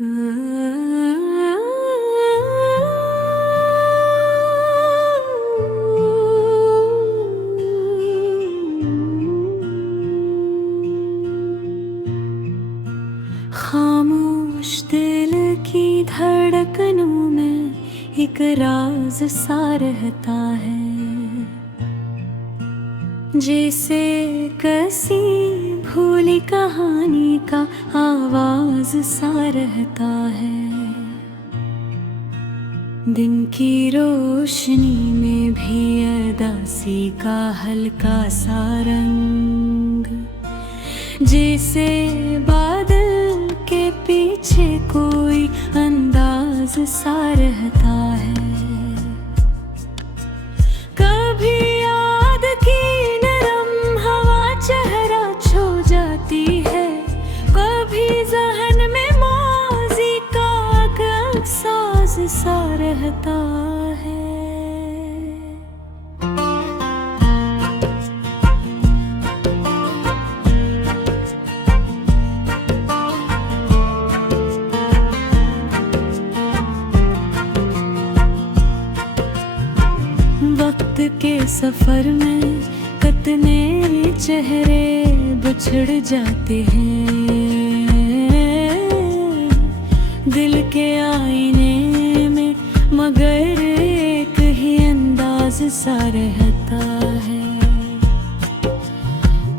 खामोश दिल की धड़कनों में एक राज सा रहता है, जैसे किसी भूली कहानी का आवाज सा रहता है। दिन की रोशनी में भी उदासी का हल्का सा रंग, जैसे बादल के पीछे कोई अंदाज सा रहता है। कभी याद की नरम हवा चेहरा छू जाती है, कभी ज़हन में माज़ी का एहसास सा रहता है। वक्त के सफर में कितने चेहरे बिछड़ जाते हैं दिल के आईने में, मगर एक ही अंदाज सा रहता है।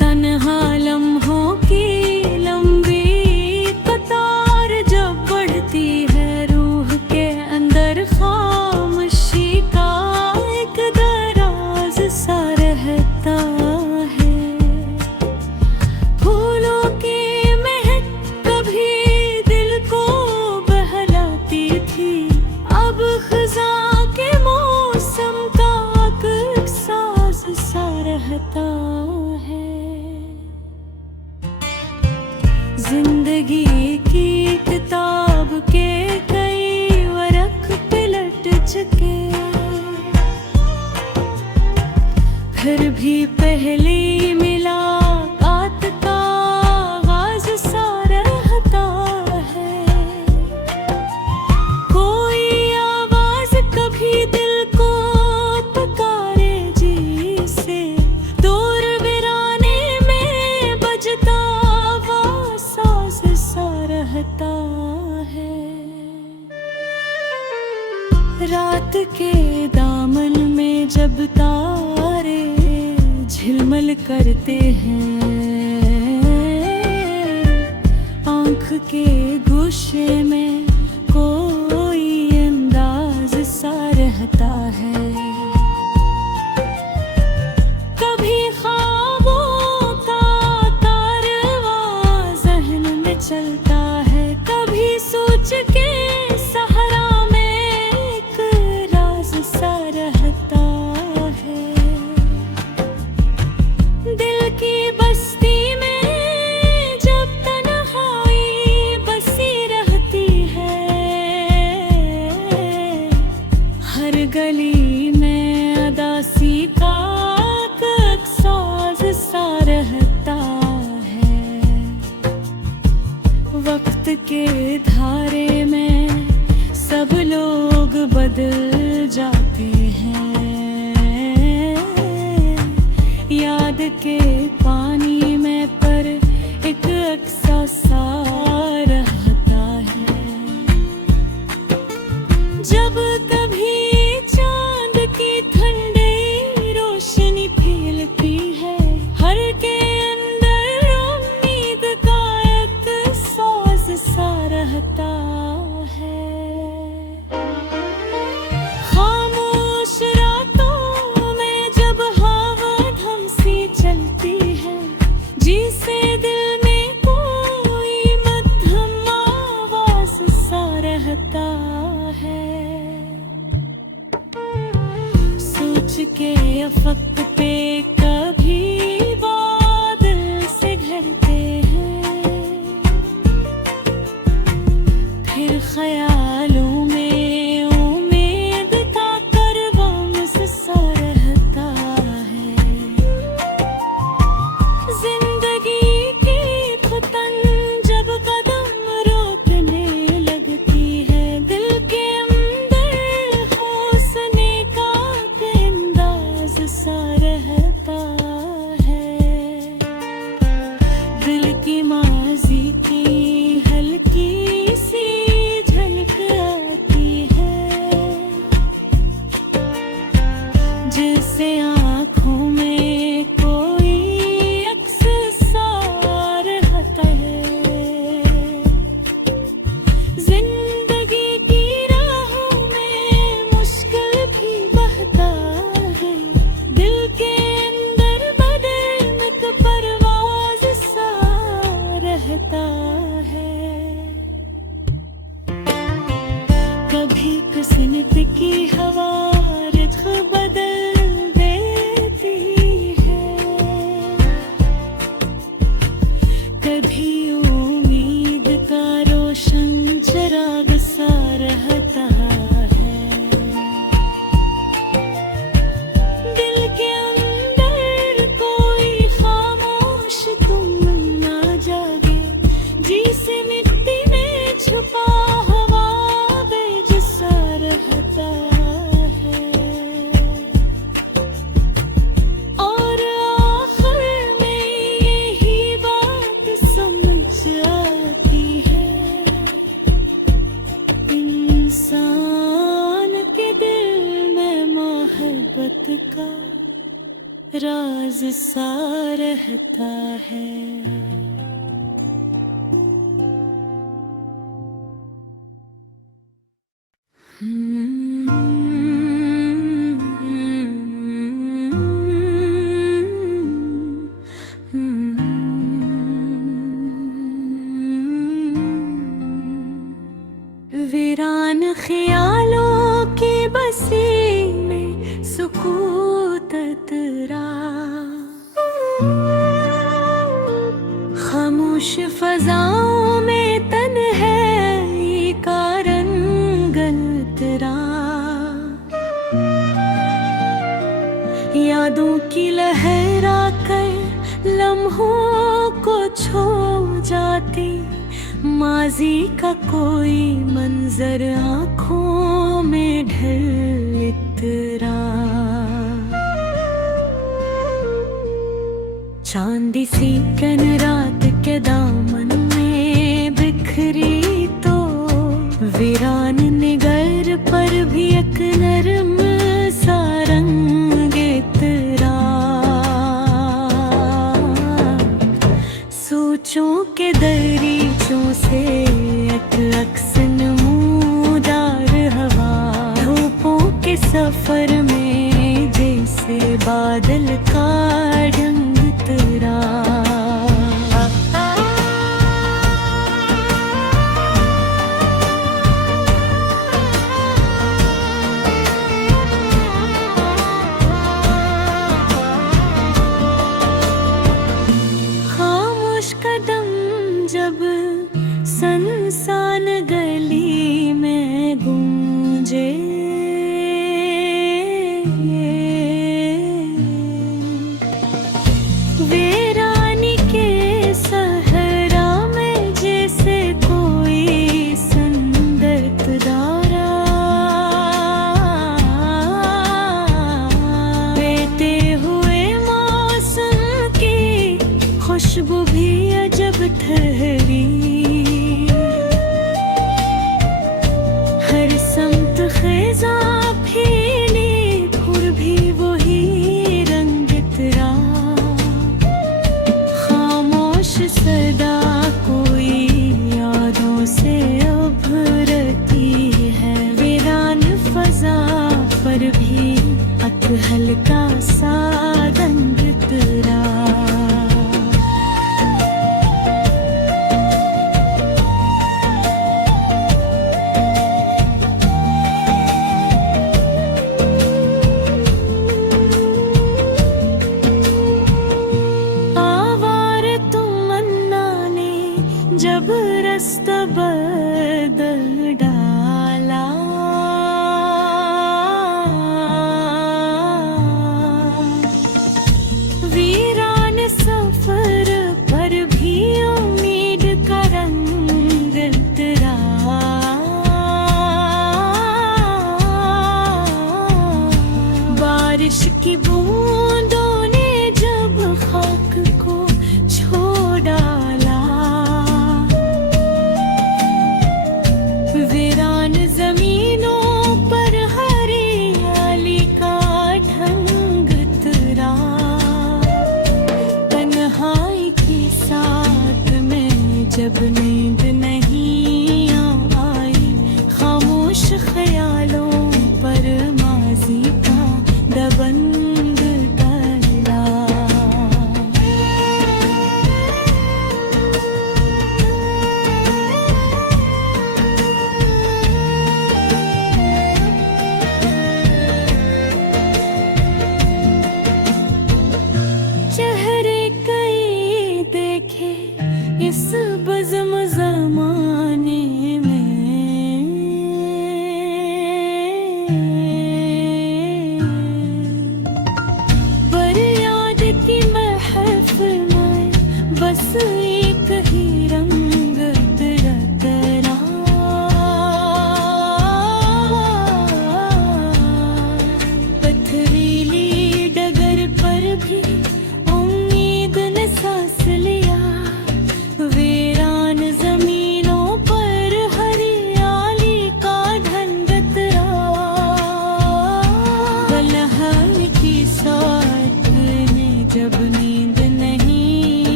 तन्हा लम्हों की लंबी कतार जब बढ़ती है, रूह के अंदर खामोशी का एक दराज सा रहता है। फूलों की महक कभी दिल को बहलाती थी, अब खज़ां के मौसम का एहसास सा रहता है। जिंदगी की किताब के कई वरक पलट चुके, फिर भी पहली मुलाकात का आगाज़ सा रहता है। कोई आवाज़ कभी दिल को पुकारे जी से, दूर वीराने में बजता आवाज़ साज़ सा रहता है। रात के दामन में जब तारे झिलमिल करते हैं, आँख के गोशे में कोई अंदाज सा रहता है। कभी ख्वाबों का कारवां ज़हन में चलता है, कभी सोच के सहारा में एक राज सा रहता है। दिल की बस्ती में जब तन्हाई बसी रहती है, हर गली में उदासी का एहसास सा रहता है। वक्त के धारे में सब लोग बदल जाते हैं, याद के पानी में पर एक अक्सा सा रहता है। जब कभी चांद की ठंडी रोशनी फैलती है, हर के अंदर उम्मीद का एहसास सा रहता है। खामोश रातों में जब हवा धम सी चलती है, जिसे दिल में कोई मध्यम आवाज़ सा रहता है। सोच के अफक पे कभी बादल से घिरते हैं, फिर ख्यालों में उम्मीद का करवस सा रहता है। जिंदगी की फतन जब कदम रोकने की हवा रुख बदल देती है। कभी उम्मीद का रोशन चिराग सा रहता है। दिल के अंदर कोई खामोश तुम ना जागे, जिसे मिट्टी में छुपा हवा बेजसा रहता है। और आखिर में यही बात समझ आती है, इंसान के दिल में मोहब्बत का राज सा रहता है। वीरान ख्यालों की बसी में सुकूत तरा, खामोश फजाओं में तन्हाई का रंग तेरा। यादों की लहरा कर लम्हों को छो जाती, माजी का कोई मंजर आँखों में ढल इतरा। चांदी सी कन रात के दामन में बिखरी तो, वीरान निगर पर भी एक नरम सा रंग इतरा। सोचों के दरीचों से एक अक्स नमूदार हवा, धूपों के सफर में जैसे बादल का ढंग तेरा। खामोश कदम जब सुनसान गली में गूंजे, वीरानी के सहरा में जैसे कोई संदर्द दारा, बहते हुए मौसम की खुशबू भी अजब ठहरी। हर समत ख़ेज़ा फीली फुर भी वही रंग तेरा। खामोश सदा कोई यादों से उभरती है, वीरान फ़ज़ा पर भी एक हल्का सा रंग तेरा। जब रास्ता बदल डाला, वीरान सफर पर भी उम्मीद का रंग तेरा। बारिश की बूंदों ने जब खाक को छो डाला,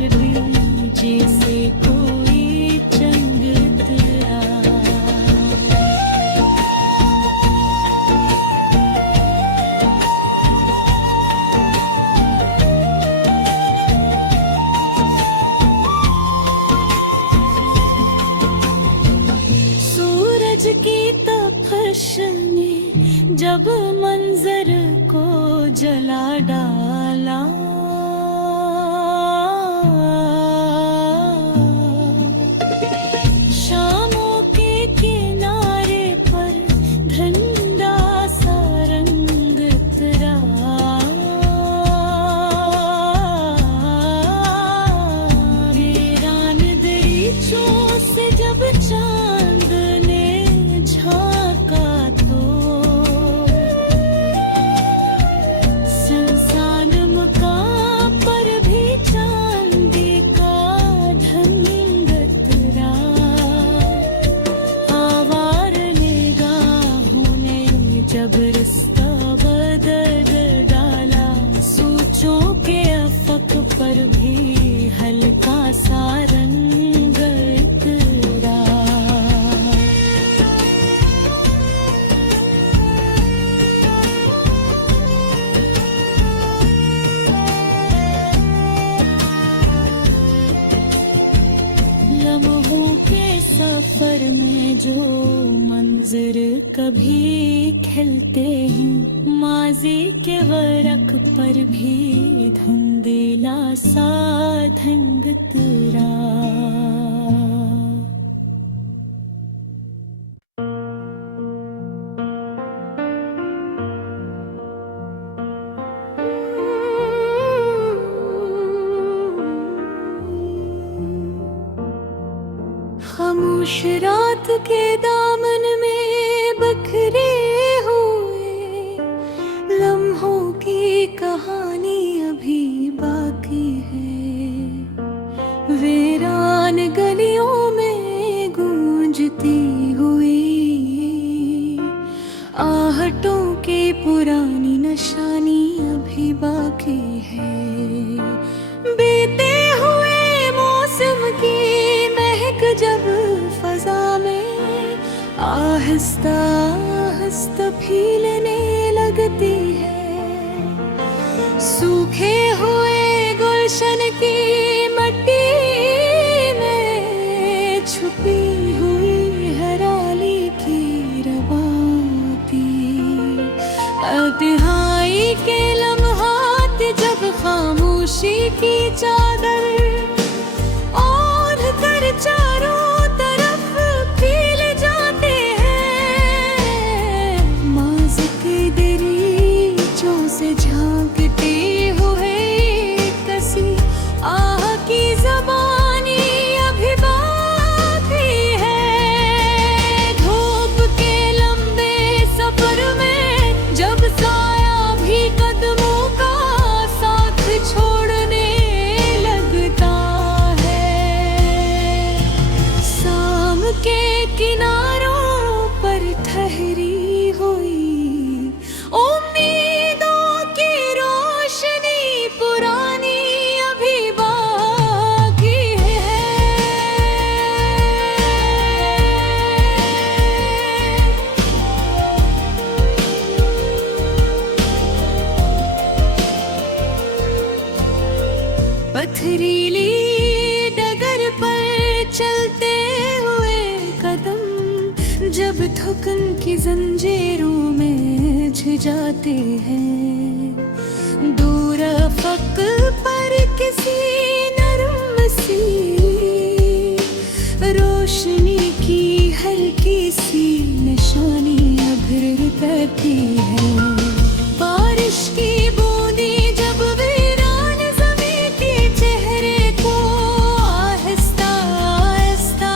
पर भी जैसे कोई चंग तरा। सूरज की तपश ने जब मंजर को जला डाला, शामों के किनारे पर धंधा सा रंग तरा। वीरान दरीचों से जब चांद ने झांका तो संसान मकाम पर भी चांदी का ढंग तरा। आवार निगाहों ने जब रास्ता बदल डाला, सोचों के अफक पर भी हल्का सा रंग इतरा। लम्हों के सफर में जो मंजर कभी खिलते हैं, माजी के वरक पर भी धुंधला सा ढंग तरा। खामोश रात के दामन में बखरे हुए लम्हों की कहानी अभी बाकी है। वीरान गलियों में गूंजती हुई आहटों की पुरानी निशानी अभी बाकी है। बीते हुए मौसम की महक जब फजा में आहिस्ता आहिस्ता फैलने लगती है, सूखे हुए गुलशन की मट्टी में छुपी हुई हराली की रवाती। अतिहाई के लम्हात जब खामोशी की चादर ओढ़ कर चारों तरफ फैल जाते हैं, माज़ के दरीचों से झांकते हुए कसी आह की ज़बानी अभी बाकी है। धूप के लंबे सफर में जब साया भी कदमों का साथ छोड़ने लगता है, शाम के किनारों पर ठहरी हुई उम्मीदों की रोशनी पुरानी अभी बाकी है। पथरीली डगर पर चलते हुए कदम जब थकन की जंजीरों में झुजाते हैं, दूर अफक पर किसी नरम सी रोशनी की हल्की सी निशानी अभ्र करती है। बारिश की बूंदी जब वीरान ज़मीं के चेहरे को आहिस्ता आहिस्ता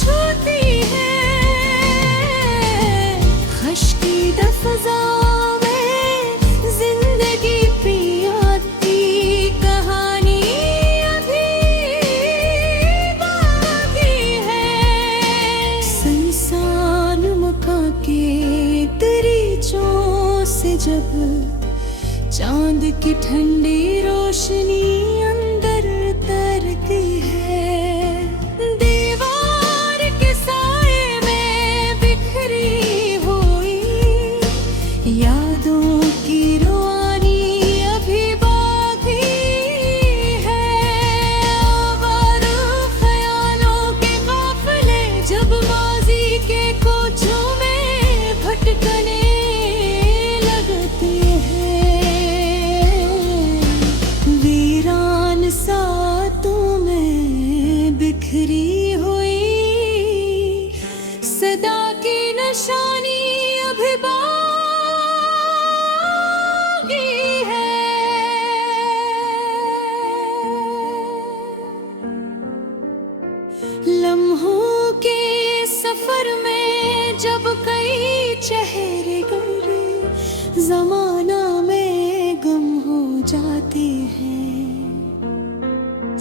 छूती है, खश्की दफ़ज़ा में जिंदगी पियाती कहानी अभी बाकी है। संसान मका के दरीचों से जब चांद की ठंडी रोशनी अंदर पथरी हुई सदा की निशानी अभी बाकी है। लम्हों के सफर में जब कई चेहरे गुजरे जमाना में गुम हो जाते हैं।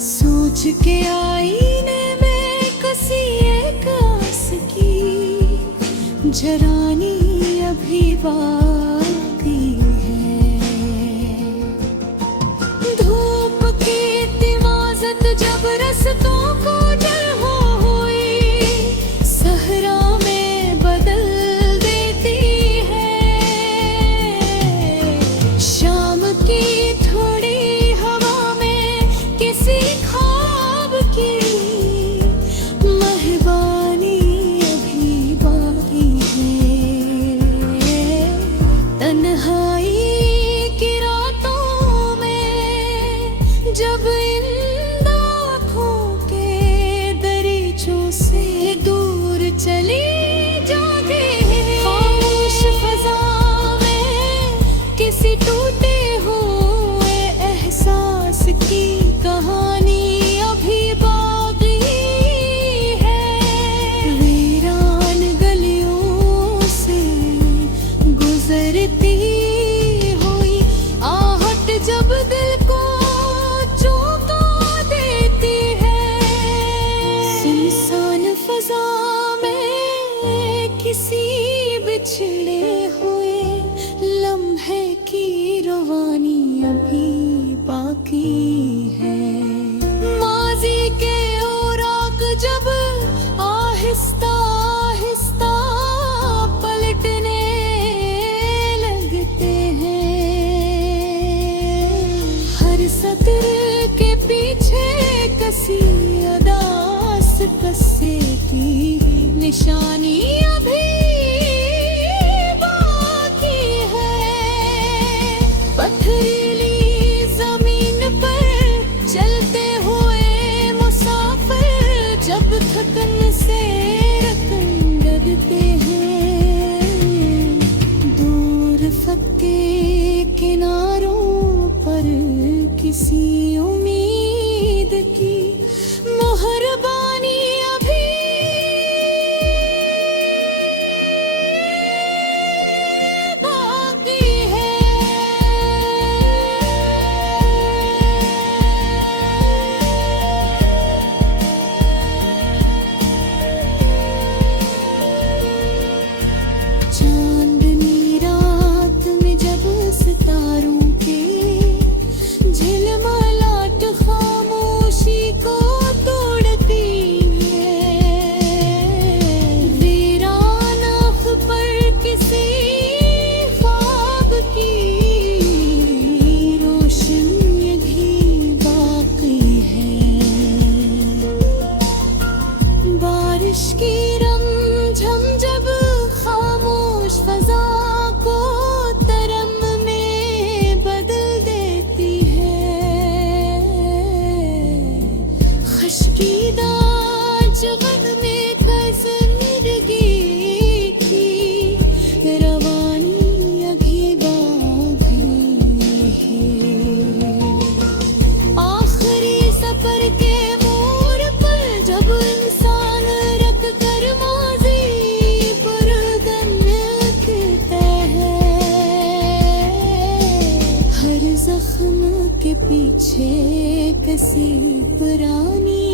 सोच के आईने में कसी एक आस की जरानी अभी बाकी है। धूप की तिमाजत जब रस्तों को जल हो हुई सहरा में बदल देती है। शाम की थोड़ी हवा में किसी ख्वाब की मेहरबानी अभी बाकी है। तन्हाई की रातों में जब इन आँखों के दरीचों से दूर चली जाती है। खामोश फजा में किसी टूटे हुए एहसास की कहानी अभी बाकी है। वीरान गलियों से गुजरती हुई आहट जब दिल को चौंका देती है। सुनसान फजा में किसी बिछड़े हुए लम्हे की रवानी अभी बाकी है। माजी के औराक जब आहिस्ता आहिस्ता पलटने लगते हैं। हर सतर के पीछे कसी अदास कस्से की निशानी अभी बाकी है। पथरीली जमीन पर चलते हुए मुसाफिर जब थकन से रकन लगते हैं। दूर फक्के किनारों पर किसी उम्मीद की मेहरबानी अभी बाकी है। चांदनी रात में जब सितारों के झिलमिलाट खामोशी को तोड़ती है। वीरान आँख पर किसी ख्वाब की रोशनी भी बाकी है। बारिश की रमझम जब खामोश फजा को तरम में बदल देती है। खशकीदा जगत में कज़मिरगी की रवानी अभी बाकी है। आखिरी सफर के मोड़ पर जब इंसान रख कर माजी पर गनता है। हर जख्म के पीछे किसी पुरानी